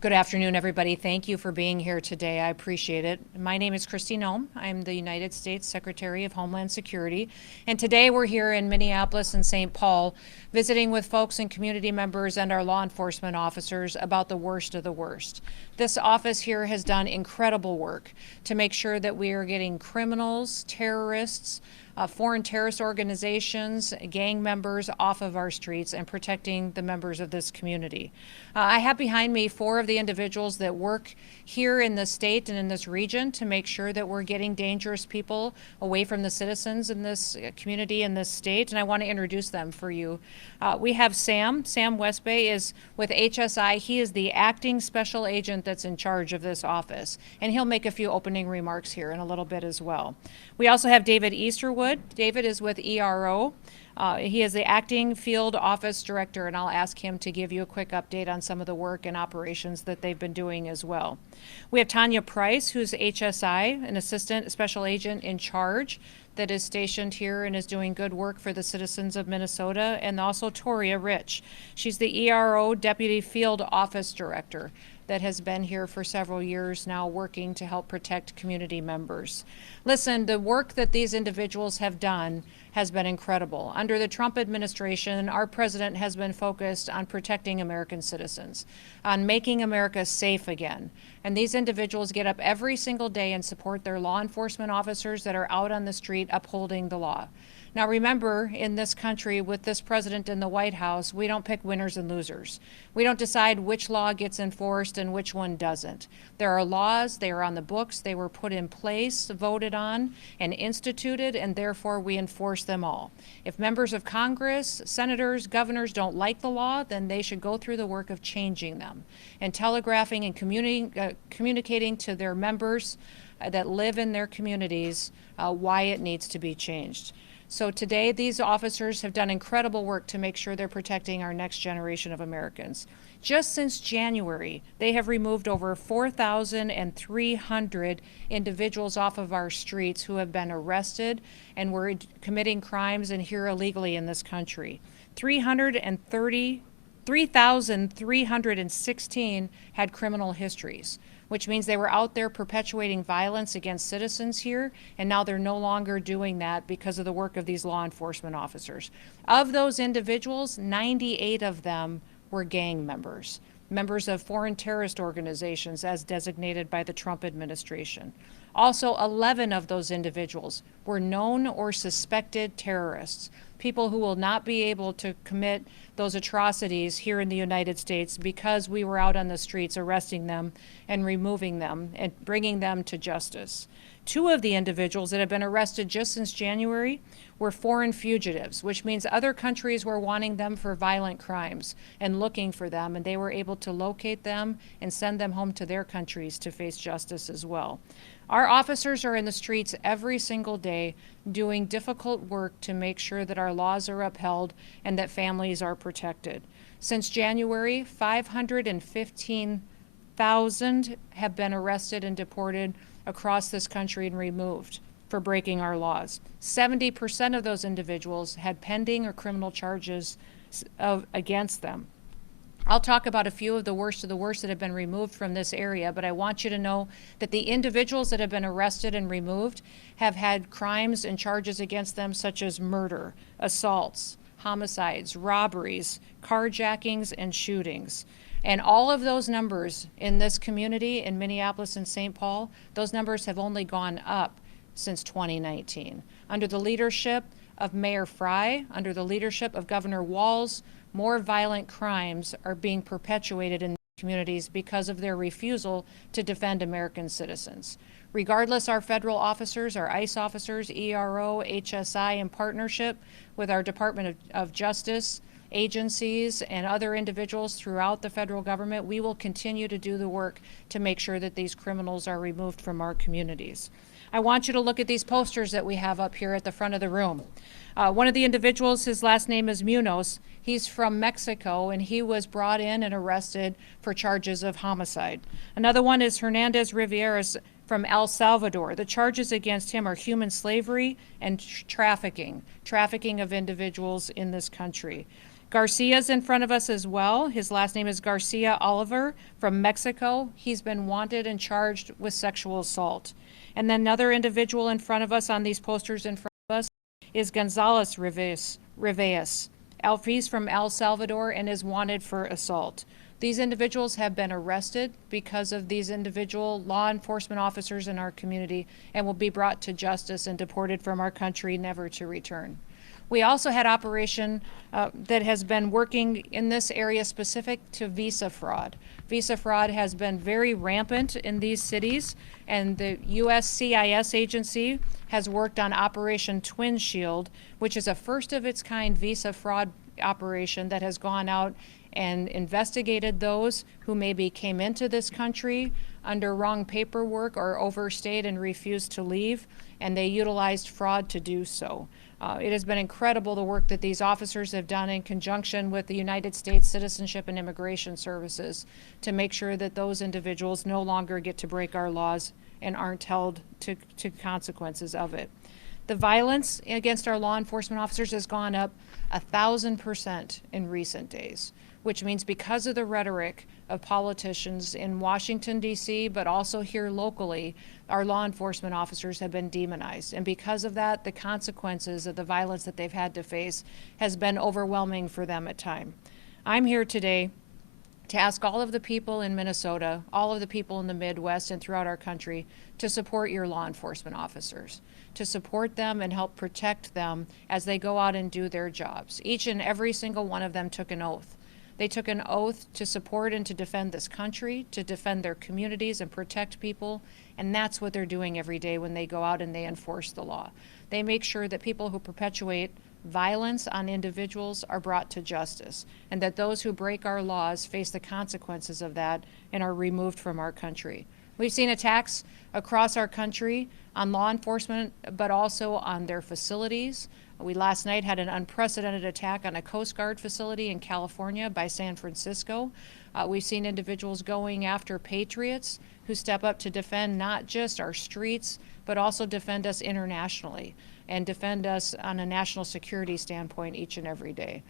Good afternoon, everybody. Thank you for being here today. I appreciate it. My name is Kristi Noem. I'm the United States Secretary of Homeland Security. And today we're here in Minneapolis and St. Paul visiting with folks and community members and our law enforcement officers about the worst of the worst. This office here has done incredible work to make sure that we are getting criminals, terrorists, foreign terrorist organizations, gang members off of our streets and protecting the members of this community. I have behind me 4 of the individuals that work here in the state and in this region to make sure that we're getting dangerous people away from the citizens in this community in this state, and I want to introduce them for you. We have Sam Westbay is with HSI. He is the acting special agent that's in charge of this office, and he'll make a few opening remarks here in a little bit as well. We also have David Easterwood. David is with ERO. He is the acting field office director, and I'll ask him to give you a quick update on some of the work and operations that they've been doing as well. We have Tanya Price, who's HSI, an assistant special agent in charge that is stationed here and is doing good work for the citizens of Minnesota, and also Toria Rich. She's the ERO deputy field office director that has been here for several years now working to help protect community members. Listen, the work that these individuals have done has been incredible. Under the Trump administration, our president has been focused on protecting American citizens, on making America safe again. And these individuals get up every single day and support their law enforcement officers that are out on the street upholding the law. Now remember, in this country, with this president in the White House, we don't pick winners and losers. We don't decide which law gets enforced and which one doesn't. There are laws, they are on the books, they were put in place, voted on, and instituted, and therefore we enforce them all. If members of Congress, senators, governors don't like the law, then they should go through the work of changing them and telegraphing and communicating to their members that live in their communities why it needs to be changed. So today, these officers have done incredible work to make sure they're protecting our next generation of Americans. Just since January, they have removed over 4,300 individuals off of our streets who have been arrested and were committing crimes and here illegally in this country. 3,316 had criminal histories, which means they were out there perpetuating violence against citizens here, and now they're no longer doing that because of the work of these law enforcement officers. Of those individuals, 98 of them were gang members, members of foreign terrorist organizations as designated by the Trump administration. Also, 11 of those individuals were known or suspected terrorists, people who will not be able to commit those atrocities here in the United States because we were out on the streets arresting them and removing them and bringing them to justice. 2 of the individuals that have been arrested just since January were foreign fugitives, which means other countries were wanting them for violent crimes and looking for them, and they were able to locate them and send them home to their countries to face justice as well. Our officers are in the streets every single day doing difficult work to make sure that our laws are upheld and that families are protected. Since January, 515,000 have been arrested and deported across this country and removed for breaking our laws. 70% of those individuals had pending or criminal charges against them. I'll talk about a few of the worst that have been removed from this area, but I want you to know that the individuals that have been arrested and removed have had crimes and charges against them such as murder, assaults, homicides, robberies, carjackings, and shootings. And all of those numbers in this community in Minneapolis and St. Paul, those numbers have only gone up since 2019. Under the leadership of Mayor Frey, under the leadership of Governor Walz, more violent crimes are being perpetuated in communities because of their refusal to defend American citizens. Regardless, our federal officers, our ICE officers, ERO, HSI, in partnership with our Department of Justice, agencies, and other individuals throughout the federal government, we will continue to do the work to make sure that these criminals are removed from our communities. I want you to look at these posters that we have up here at the front of the room. One of the individuals, his last name is Munoz. He's from Mexico, and he was brought in and arrested for charges of homicide. Another one is Hernandez Rivieras from El Salvador. The charges against him are human slavery and trafficking of individuals in this country. Garcia's in front of us as well. His last name is Garcia Oliver from Mexico. He's been wanted and charged with sexual assault. And then another individual in front of us on these posters in front of us is Gonzalez Rivas. He's from El Salvador and is wanted for assault. These individuals have been arrested because of these individual law enforcement officers in our community and will be brought to justice and deported from our country, never to return. We also had operation that has been working in this area specific to visa fraud. Visa fraud has been very rampant in these cities, and the USCIS agency has worked on Operation Twin Shield, which is a first of its kind visa fraud operation that has gone out and investigated those who maybe came into this country under wrong paperwork or overstayed and refused to leave, and they utilized fraud to do so. It has been incredible the work that these officers have done in conjunction with the United States Citizenship and Immigration Services to make sure that those individuals no longer get to break our laws and aren't held to consequences of it. The violence against our law enforcement officers has gone up 1,000% in recent days, which means because of the rhetoric of politicians in Washington, D.C., but also here locally, our law enforcement officers have been demonized. And because of that, the consequences of the violence that they've had to face has been overwhelming for them at times. I'm here today to ask all of the people in Minnesota, all of the people in the Midwest and throughout our country to support your law enforcement officers, to support them and help protect them as they go out and do their jobs. Each and every single one of them took an oath. They took an oath to support and to defend this country, to defend their communities and protect people, and that's what they're doing every day when they go out and they enforce the law. They make sure that people who perpetuate violence on individuals are brought to justice, and that those who break our laws face the consequences of that and are removed from our country. We've seen attacks across our country on law enforcement, but also on their facilities. We last night had an unprecedented attack on a Coast Guard facility in California by San Francisco. We've seen individuals going after patriots who step up to defend not just our streets, but also defend us internationally and defend us on a national security standpoint each and every day.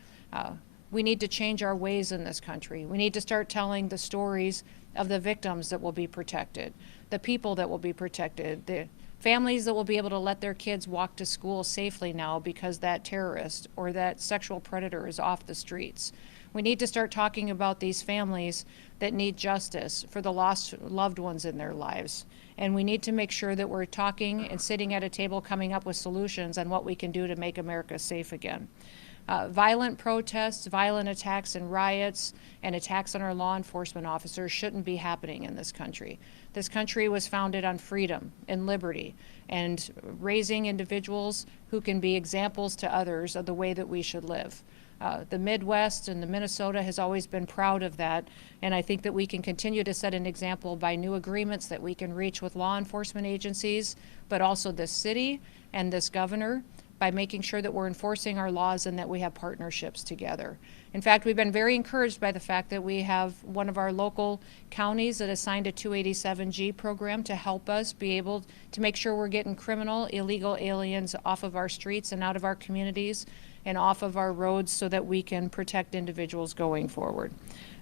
We need to change our ways in this country. We need to start telling the stories of the victims that will be protected, the people that will be protected, the families that will be able to let their kids walk to school safely now because that terrorist or that sexual predator is off the streets. We need to start talking about these families that need justice for the lost loved ones in their lives. And we need to make sure that we're talking and sitting at a table coming up with solutions on what we can do to make America safe again. Violent protests, violent attacks and riots, and attacks on our law enforcement officers shouldn't be happening in this country. This country was founded on freedom and liberty and raising individuals who can be examples to others of the way that we should live. The Midwest and the Minnesota has always been proud of that, and I think that we can continue to set an example by new agreements that we can reach with law enforcement agencies, but also this city and this governor, by making sure that we're enforcing our laws and that we have partnerships together. In fact, we've been very encouraged by the fact that we have one of our local counties that has signed a 287G program to help us be able to make sure we're getting criminal, illegal aliens off of our streets and out of our communities and off of our roads so that we can protect individuals going forward.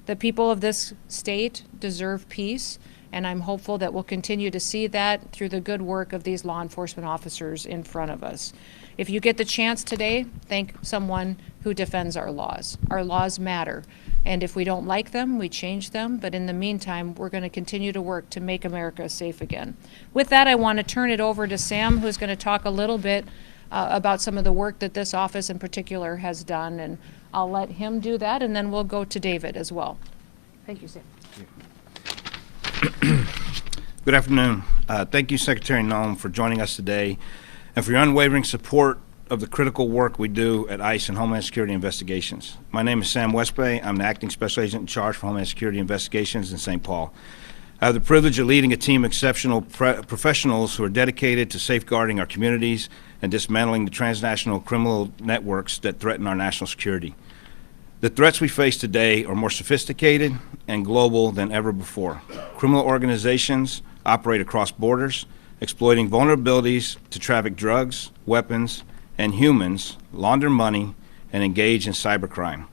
The people of this state deserve peace, and I'm hopeful that we'll continue to see that through the good work of these law enforcement officers in front of us. If you get the chance today, thank someone who defends our laws. Our laws matter, and if we don't like them, we change them, but in the meantime, we're going to continue to work to make America safe again. With that, I want to turn it over to Sam, who's going to talk a little bit about some of the work that this office in particular has done, and I'll let him do that, and then we'll go to David as well. Thank you, Sam. Good afternoon. Thank you, Secretary Noem, for joining us today and for your unwavering support of the critical work we do at ICE and Homeland Security Investigations. My name is Sam Westbay. I'm the Acting Special Agent in charge for Homeland Security Investigations in St. Paul. I have the privilege of leading a team of exceptional professionals who are dedicated to safeguarding our communities and dismantling the transnational criminal networks that threaten our national security. The threats we face today are more sophisticated and global than ever before. Criminal organizations operate across borders, exploiting vulnerabilities to traffic drugs, weapons, and humans, launder money, and engage in cybercrime.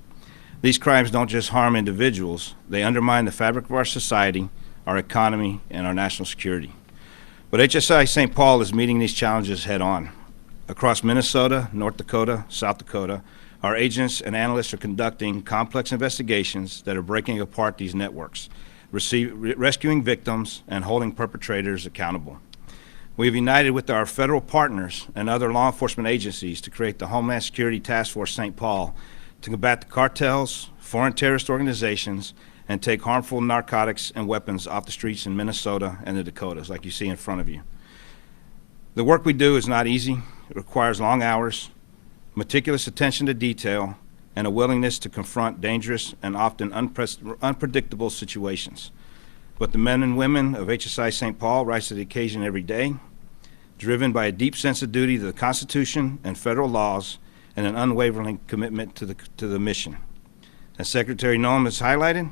These crimes don't just harm individuals, they undermine the fabric of our society, our economy, and our national security. But HSI St. Paul is meeting these challenges head on. Across Minnesota, North Dakota, South Dakota, our agents and analysts are conducting complex investigations that are breaking apart these networks, rescuing victims, and holding perpetrators accountable. We have united with our federal partners and other law enforcement agencies to create the Homeland Security Task Force St. Paul to combat the cartels, foreign terrorist organizations, and take harmful narcotics and weapons off the streets in Minnesota and the Dakotas, like you see in front of you. The work we do is not easy. It requires long hours, meticulous attention to detail, and a willingness to confront dangerous and often unpredictable situations. But the men and women of HSI St. Paul rise to the occasion every day, driven by a deep sense of duty to the Constitution and federal laws and an unwavering commitment to the mission. As Secretary Noem has highlighted,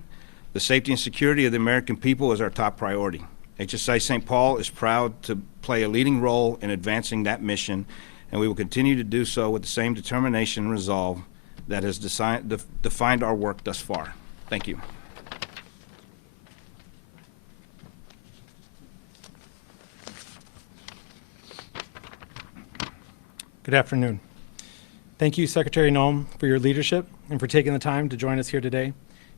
the safety and security of the American people is our top priority. HSI St. Paul is proud to play a leading role in advancing that mission, and we will continue to do so with the same determination and resolve that has defined our work thus far. Thank you. Good afternoon. Thank you, Secretary Noem, for your leadership and for taking the time to join us here today.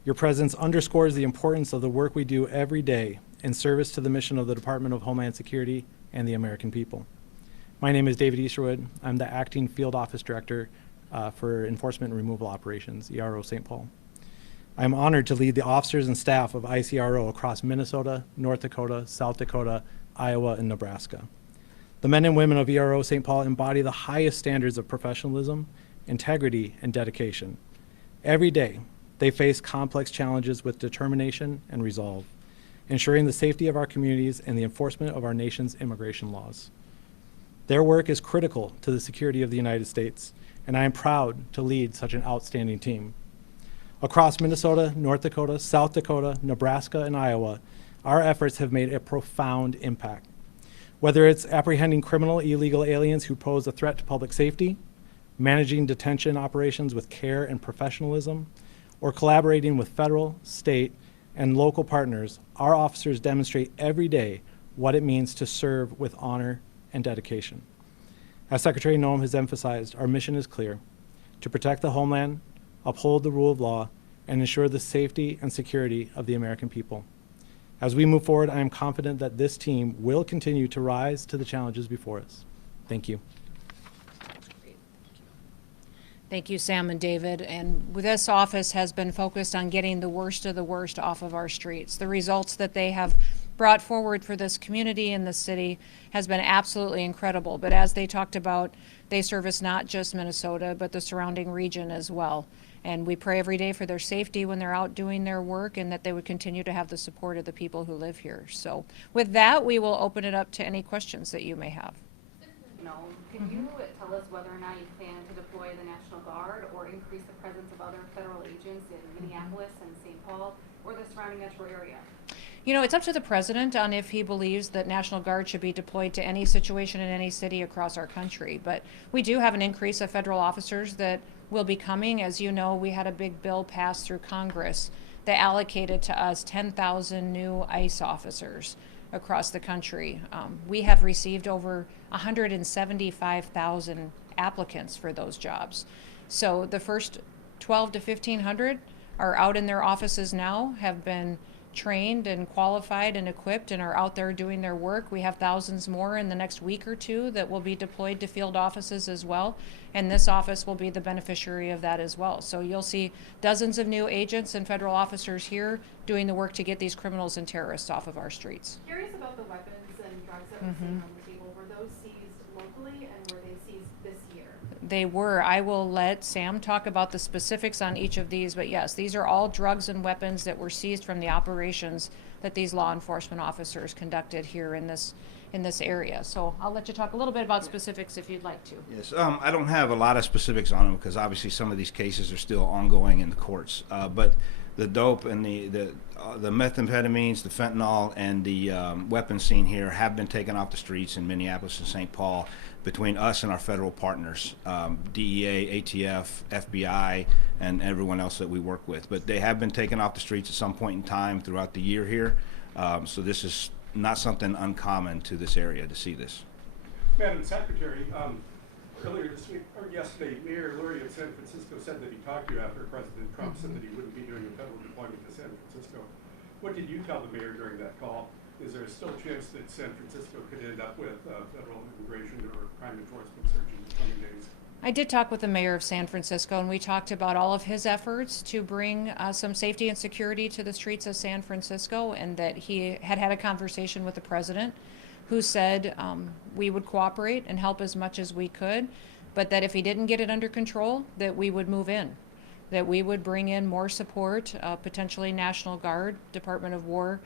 Your presence underscores the importance of the work we do every day in service to the mission of the Department of Homeland Security and the American people. My name is David Easterwood. I'm the Acting Field Office Director for Enforcement and Removal Operations, ERO St. Paul. I'm honored to lead the officers and staff of ICRO across Minnesota, North Dakota, South Dakota, Iowa, and Nebraska. The men and women of ERO St. Paul embody the highest standards of professionalism, integrity, and dedication. Every day, they face complex challenges with determination and resolve, ensuring the safety of our communities and the enforcement of our nation's immigration laws. Their work is critical to the security of the United States, and I am proud to lead such an outstanding team. Across Minnesota, North Dakota, South Dakota, Nebraska, and Iowa, our efforts have made a profound impact. Whether it's apprehending criminal illegal aliens who pose a threat to public safety, managing detention operations with care and professionalism, or collaborating with federal, state, and local partners, our officers demonstrate every day what it means to serve with honor and dedication. As Secretary Noem has emphasized, our mission is clear: to protect the homeland, uphold the rule of law, and ensure the safety and security of the American people. As we move forward, I am confident that this team will continue to rise to the challenges before us. Thank you. Thank you, Sam and David. And this office has been focused on getting the worst of the worst off of our streets. The results that they have brought forward for this community and the city has been absolutely incredible. But as they talked about, they service not just Minnesota, but the surrounding region as well. And we pray every day for their safety when they're out doing their work, and that they would continue to have the support of the people who live here. So with that, we will open it up to any questions that you may have. No. Can you tell us whether or not you plan to deploy the National Guard or increase the presence of other federal agents in Minneapolis and St. Paul or the surrounding metro area? You know, it's up to the president on if he believes that National Guard should be deployed to any situation in any city across our country. But we do have an increase of federal officers that will be coming. As you know, we had a big bill passed through Congress that allocated to us 10,000 new ICE officers across the country. We have received over 175,000 applicants for those jobs. So the first 12 to 1,500 are out in their offices now, have been trained and qualified and equipped and are out there doing their work. We have thousands more in the next week or two that will be deployed to field offices as well, and this office will be the beneficiary of that as well. So you'll see dozens of new agents and federal officers here doing the work to get these criminals and terrorists off of our streets. Curious about the weapons and drugs that we're seeing on the table. Were those seized locally and were they seized this year? They were. I will let Sam talk about the specifics on each of these, but yes, these are all drugs and weapons that were seized from the operations that these law enforcement officers conducted here in this area. So I'll let you talk a little bit about specifics if you'd like to. Yes, I don't have a lot of specifics on them because obviously some of these cases are still ongoing in the courts. But the dope and the methamphetamines, the fentanyl, and the weapons seen here have been taken off the streets in Minneapolis and St. Paul. between us and our federal partners, DEA, ATF, FBI, and everyone else that we work with. But they have been taken off the streets at some point in time throughout the year here. So this is not something uncommon to this area to see this. Madam Secretary, earlier this week, or yesterday, Mayor Lurie of San Francisco said that he talked to you after President Trump said that he wouldn't be doing a federal deployment to San Francisco. What did you tell the mayor during that call? Is there still a chance that San Francisco could end up with federal immigration or crime enforcement search in the coming days? I did talk with the mayor of San Francisco, and we talked about all of his efforts to bring some safety and security to the streets of San Francisco, and that he had had a conversation with the president, who said we would cooperate and help as much as we could, but that if he didn't get it under control, that we would move in, that we would bring in more support, potentially National Guard, Department of War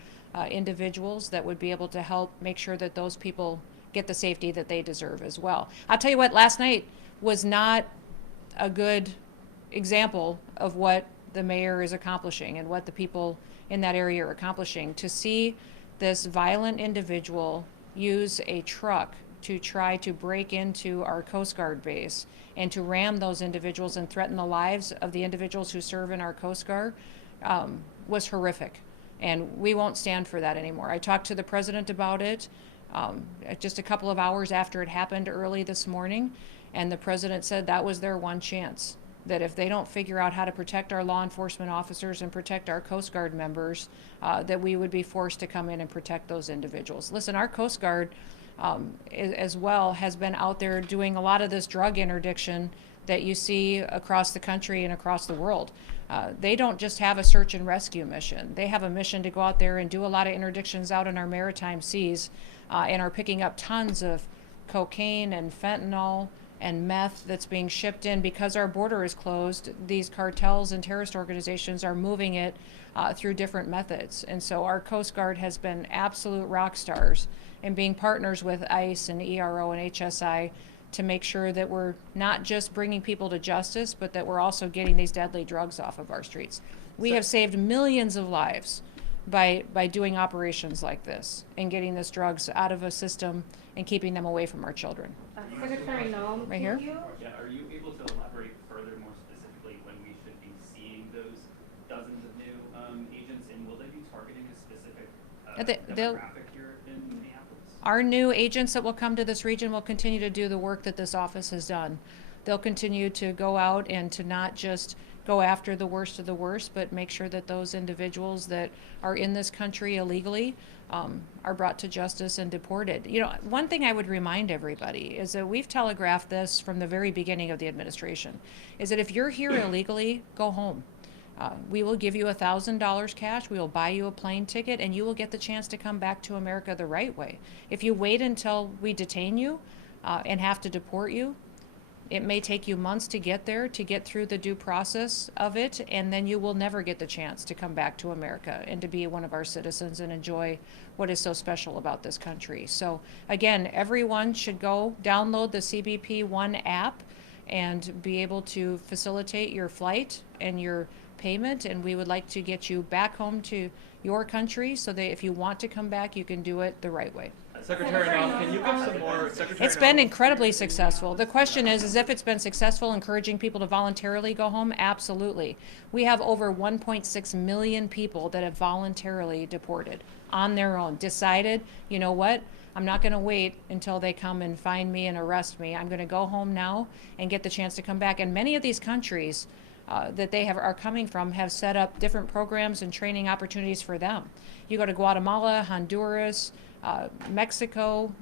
individuals that would be able to help make sure that those people get the safety that they deserve as well. I'll tell you what, last night was not a good example of what the mayor is accomplishing and what the people in that area are accomplishing. To see this violent individual use a truck to try to break into our Coast Guard base and to ram those individuals and threaten the lives of the individuals who serve in our Coast Guard was horrific. And we won't stand for that anymore. I talked to the president about it just a couple of hours after it happened early this morning, and the president said that was their one chance, that if they don't figure out how to protect our law enforcement officers and protect our Coast Guard members, that we would be forced to come in and protect those individuals. Listen, our Coast Guard as well has been out there doing a lot of this drug interdiction that you see across the country and across the world. They don't just have a search and rescue mission. They have a mission to go out there and do a lot of interdictions out in our maritime seas and are picking up tons of cocaine and fentanyl and meth that's being shipped in. Because our border is closed, these cartels and terrorist organizations are moving it through different methods. And so our Coast Guard has been absolute rock stars in being partners with ICE and ERO and HSI to make sure that we're not just bringing people to justice, but that we're also getting these deadly drugs off of our streets. We have saved millions of lives by doing operations like this and getting these drugs out of a system and keeping them away from our children. Secretary Noem, Right here? Yeah, are you able to elaborate further, more specifically, when we should be seeing those dozens of new agents, and will they be targeting a specific They'll- demographic here in Minneapolis? Our new agents that will come to this region will continue to do the work that this office has done. They'll continue to go out and to not just go after the worst of the worst, but make sure that those individuals that are in this country illegally are brought to justice and deported. You know, one thing I would remind everybody is that we've telegraphed this from the very beginning of the administration, is that if you're here illegally, go home. We will give you $1,000 cash, we will buy you a plane ticket, and you will get the chance to come back to America the right way. If you wait until we detain you and have to deport you, it may take you months to get there, to get through the due process of it, and then you will never get the chance to come back to America and to be one of our citizens and enjoy what is so special about this country. So again, everyone should go download the CBP One app and be able to facilitate your flight and your payment, and we would like to get you back home to your country so that if you want to come back, you can do it the right way. Secretary Noem, can you give some more? It's been incredibly successful. The question is if it's been successful encouraging people to voluntarily go home? Absolutely. We have over 1.6 million people that have voluntarily deported on their own, decided, you know what, I'm not going to wait until they come and find me and arrest me. I'm going to go home now and get the chance to come back. And many of these countries that they are coming from have set up different programs and training opportunities for them. You go to Guatemala, Honduras, Mexico,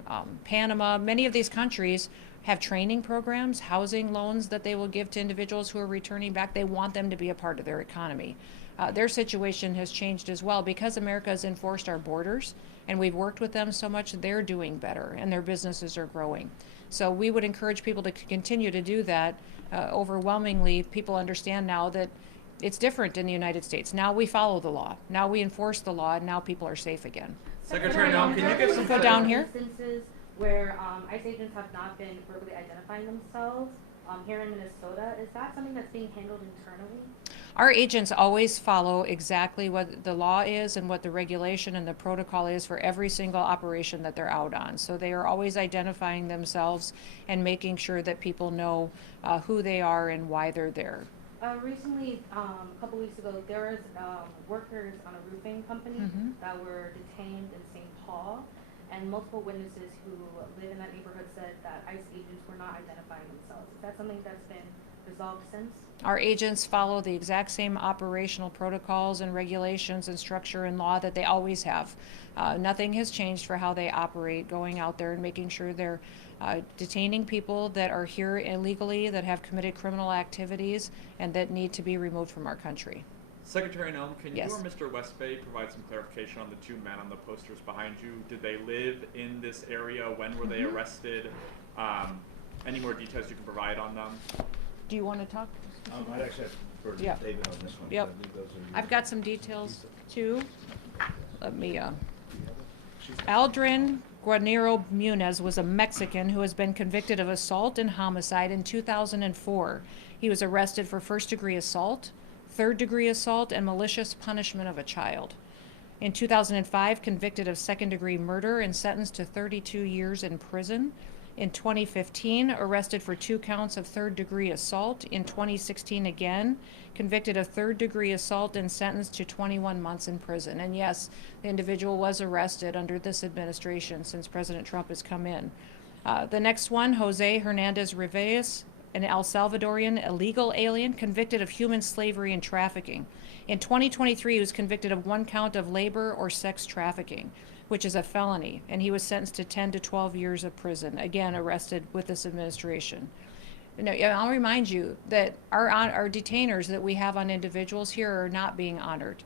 Panama, many of these countries have training programs, housing loans that they will give to individuals who are returning back. They want them to be a part of their economy. Their situation has changed as well because America has enforced our borders and we've worked with them so much, they're doing better and their businesses are growing. So we would encourage people to continue to do that. Overwhelmingly, people understand now that it's different in the United States. Now we follow the law. Now we enforce the law, and now people are safe again. Secretary Noem, can you give some? Go down here. Instances where ICE agents have not been verbally identifying themselves here in Minnesota, is that something that's being handled internally? Our agents always follow exactly what the law is and what the regulation and the protocol is for every single operation that they're out on. So they are always identifying themselves and making sure that people know who they are and why they're there. Recently, a couple weeks ago, there was workers on a roofing company that were detained in St. Paul, and multiple witnesses who live in that neighborhood said that ICE agents were not identifying themselves. Is that something that's been resolved since? Our agents follow the exact same operational protocols and regulations and structure and law that they always have. Nothing has changed for how they operate, going out there and making sure they're detaining people that are here illegally, that have committed criminal activities, and that need to be removed from our country. Secretary Noem, can Yes. you or Mr. Westbay provide some clarification on the two men on the posters behind you? Did they live in this area? When were they arrested? Any more details you can provide on them? Do you want to talk? I'd actually have to refer to Yeah. David on this one. Yep. I believe those are I've got some details too. Let me, Aldrin Guarnero Munez was a Mexican who has been convicted of assault and homicide in 2004. He was arrested for first-degree assault, third-degree assault, and malicious punishment of a child. In 2005, convicted of second-degree murder and sentenced to 32 years in prison. In 2015, arrested for 2 counts of third-degree assault. In 2016 again, convicted of third-degree assault and sentenced to 21 months in prison. And yes, the individual was arrested under this administration since President Trump has come in. The next one, Jose Hernandez Rivas, an El Salvadorian illegal alien convicted of human slavery and trafficking. In 2023, he was convicted of 1 count of labor or sex trafficking, which is a felony, and he was sentenced to 10 to 12 years of prison, again arrested with this administration. Now, I'll remind you that our detainers that we have on individuals here are not being honored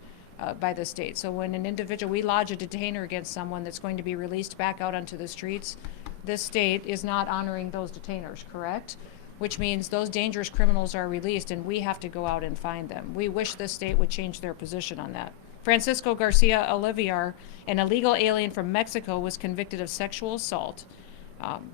by the state. So when an individual, we lodge a detainer against someone that's going to be released back out onto the streets, this state is not honoring those detainers, correct? Which means those dangerous criminals are released and we have to go out and find them. We wish this state would change their position on that. Francisco Garcia Olivar, an illegal alien from Mexico, was convicted of sexual assault.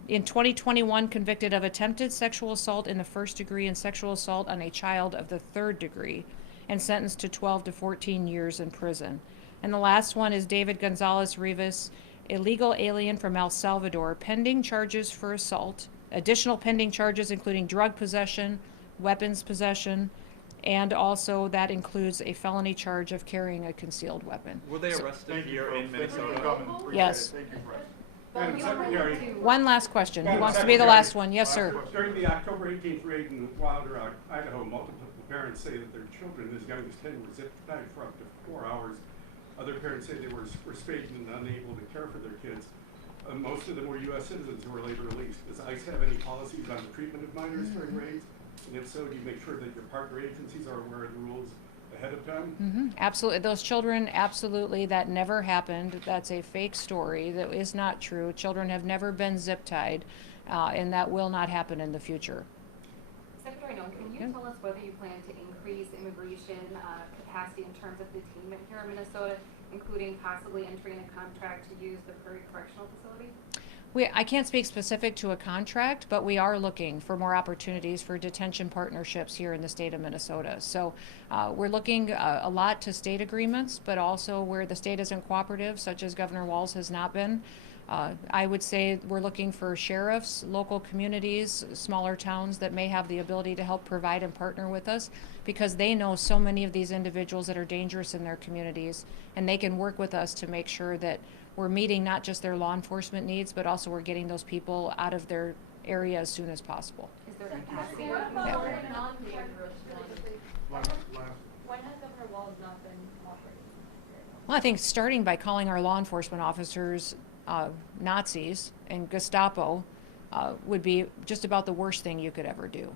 In 2021, convicted of attempted sexual assault in the first degree and sexual assault on a child of the third degree, and sentenced to 12 to 14 years in prison. And the last one is David Gonzalez Rivas, illegal alien from El Salvador, pending charges for assault, additional pending charges including drug possession, weapons possession, and also that includes a felony charge of carrying a concealed weapon. Were they arrested here in Minnesota? Yes. Thank you, Fred. Madam Secretary. One last question. Who wants to be the last one? Yes, sir. During the October 18th raid in Wilder, Idaho, multiple parents say that their children as young as 10 were zip-tied for up to 4 hours. Other parents say they were spayed and unable to care for their kids. Most of them were U.S. citizens who were later released. Does ICE have any policies on the treatment of minors during raids? And if so, do you make sure that your partner agencies are aware of the rules ahead of time? Absolutely. Those children, absolutely, that never happened. That's a fake story. That is not true. Children have never been zip-tied, and that will not happen in the future. Secretary Noem, can you tell us whether you plan to increase immigration capacity in terms of detainment here in Minnesota, including possibly entering a contract to use the Prairie Correctional Facility? I can't speak specific to a contract, but we are looking for more opportunities for detention partnerships here in the state of Minnesota. So we're looking a lot to state agreements, but also where the state isn't cooperative, such as Governor Walz has not been. I would say we're looking for sheriffs, local communities, smaller towns that may have the ability to help provide and partner with us, because they know so many of these individuals that are dangerous in their communities, and they can work with us to make sure that we're meeting not just their law enforcement needs, but also we're getting those people out of their area as soon as possible. Is there capacity? When has Governor Walz not been cooperating? Well, I think starting by calling our law enforcement officers Nazis and Gestapo would be just about the worst thing you could ever do.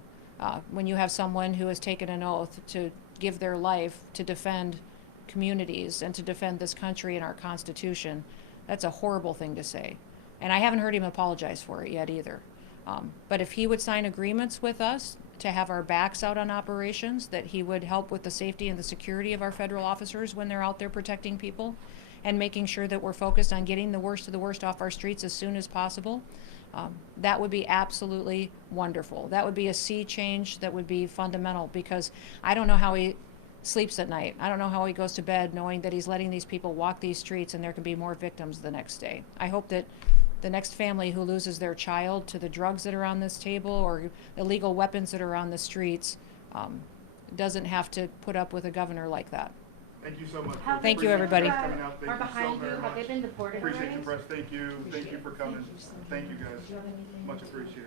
When you have someone who has taken an oath to give their life to defend communities and to defend this country and our Constitution, that's a horrible thing to say. And I haven't heard him apologize for it yet either. But if he would sign agreements with us to have our backs out on operations, that he would help with the safety and the security of our federal officers when they're out there protecting people, and making sure that we're focused on getting the worst of the worst off our streets as soon as possible, that would be absolutely wonderful. That would be a sea change that would be fundamental, because I don't know how he sleeps at night. I don't know how he goes to bed knowing that he's letting these people walk these streets and there can be more victims the next day. I hope that the next family who loses their child to the drugs that are on this table or illegal weapons that are on the streets doesn't have to put up with a governor like that. Thank you so much. Have Thank the you, people everybody. that Coming out, thank are you so behind very you, have they much. been deported Appreciate already? you, press. Thank you for coming. Thank you, guys. Much appreciated.